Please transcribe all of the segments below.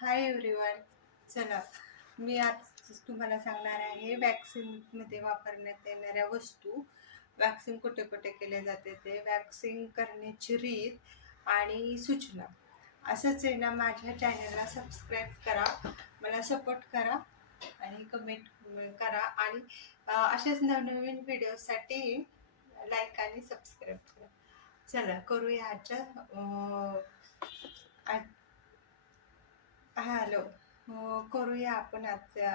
Hi everyone चला मी आज तुम्हाला सांगणार आहे वॅक्सिनमध्ये वापरण्यात येणाऱ्या वस्तू. वॅक्सिन कुठे कुठे केले जाते ते? वॅक्सिन करण्याची रीत आणि सूचना. असंच आहे ना माझ्या चॅनलला सबस्क्राईब करा मला सपोर्ट करा आणि कमेंट करा आणि असेच नवनवीन व्हिडिओसाठी लाईक आणि सबस्क्राईब करा. चला करूया आजच्या हॅलो. हो, करूया आपण आजच्या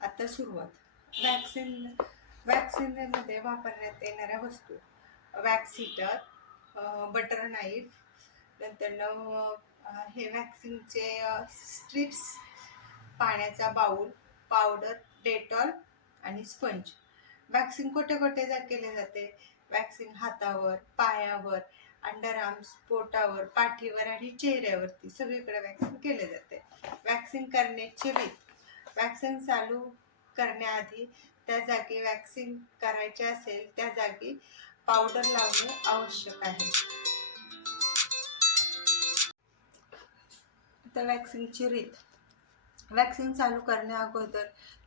आता सुरुवात. वॅक्सिन वॅक्सिनमध्ये वापरण्यात येणाऱ्या वस्तू. वॅक्स हिटर बटर नाईफ नंतर हे वॅक्सिनचे स्ट्रिप्स पाण्याचा बाऊल पावडर डेटॉल आणि स्पंज वॅक्सिन कुठे कुठे जा केले जाते? वॅक्सिन हातावर पायावर अंडर आर्म्स पोटावर पाठीवर आणि चेहऱ्यावरती सगळीकडे वॅक्सिन केले जाते. वॅक्सिन करण्याची रीत वॅक्सिन चालू करण्याआधी त्या जागी वॅक्सिन करायचे असेल त्या जागी पावडर लावणे आवश्यक आहे. आता वॅक्सिनची रीत. वॅक्सिन चालू करण्या अगोदर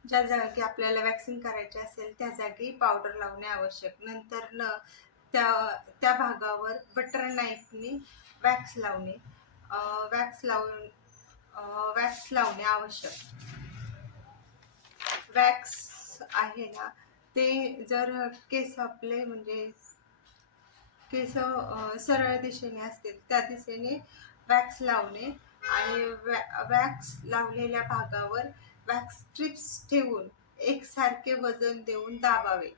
ज्या जागी आपल्याला वॅक्सिन करायचे असेल त्या जागी पावडर लावणे आवश्यक. नंतर न त्या त्या भागावर बटर नाईफने वॅक्स लावणे. वॅक्स लावून वॅक्स लावणे आवश्यक. वॅक्स आहे ना ते जर केस आपले म्हणजे केस सरळ दिशेने असतील त्या दिशेने वॅक्स लावणे आणि वॅ वॅक्स लावलेल्या भागावर वॅक्स स्ट्रिप्स ठेवून एकसारखे वजन देऊन दाबावे.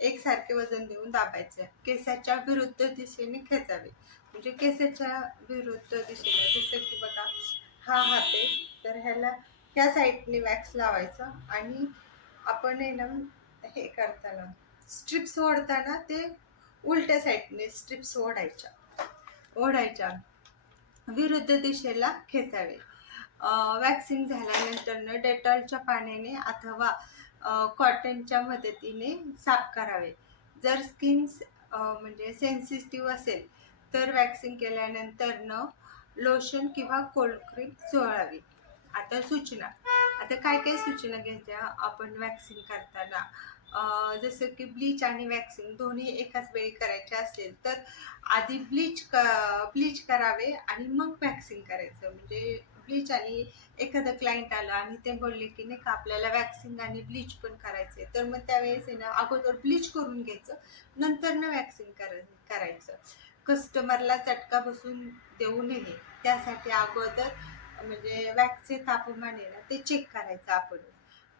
एकसारखे वजन देऊन दाबायचे. केसाच्या विरुद्ध दिशेने खेचावे. म्हणजे केसाच्या विरुद्ध दिशेने जसं की बघा हा हात आहे तर ह्याला ह्या साईडने वॅक्स लावायचं आणि आपण आहे ना हे करताना स्ट्रिप्स ओढताना ते उलट्या साईडने स्ट्रिप्स ओढायच्या. ओढायच्या. विरुद्ध दिशेला खेचावे. वॅक्सिंग झाल्यानंतर डेटॉलच्या पाण्याने अथवा कॉटनच्या मदतीने साफ करावे. जर स्किन म्हणजे सेन्सिटिव्ह असेल तर वॅक्सिंग केल्यानंतर न लोशन किंवा कोल्ड क्रीम चोळावी आता सूचना. आता काय काय सूचना घ्यायच्या आपण वॅक्सिंग करताना? जसं की ब्लीच आणि वॅक्सिंग दोन्ही एकाच वेळी करायचे असेल तर आधी ब्लीच क ब्लीच करावे आणि मग वॅक्सिंग करायचं. म्हणजे ब्लीच आणि एखादं क्लायंट आलं आणि ते बोलले की नाही का आपल्याला वॅक्सिंग आणि ब्लीच पण करायचं आहे तर मग त्यावेळेस आहे ना अगोदर ब्लीच करून घ्यायचं नंतर ना वॅक्सिंग कर करायचं. कस्टमरला चटका बसून देऊ नये. त्यासाठी अगोदर म्हणजे वॅक्सचे तापमान आहे ना ते चेक करायचं आपण.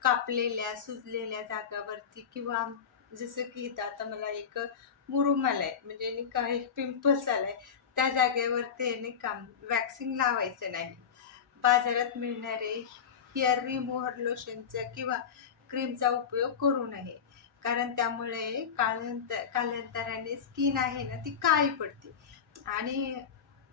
कापलेल्या सुजलेल्या जागावरती किंवा जसं की इथं आता मला एक मुरुम आलाय म्हणजे काही पिंपल्स आलाय त्या जागेवरती याने काम वॅक्सिंग लावायचं नाही. बाजारात मिळणारे हेअर रिमूव्हर लोशनचा किंवा क्रीमचा उपयोग करू नये. कारण त्यामुळे कालांतर कालांतराने स्किन आहे ना ती काळी पडते. आणि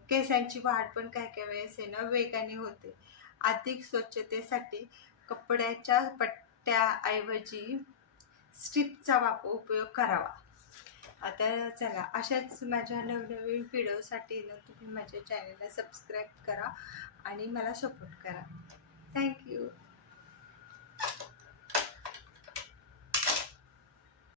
केसांची वाढ पण काय काय वेळेस आहे ना वेगाने होते. अधिक स्वच्छतेसाठी कपड्याच्या पट्ट्याऐवजी स्ट्रिपचा वापर उपयोग करावा. आता चला अशाच माझ्या नवनवीन व्हिडिओसाठी ना तुम्ही माझ्या चॅनलला सबस्क्राईब करा आणि मला सपोर्ट करा. थँक्यू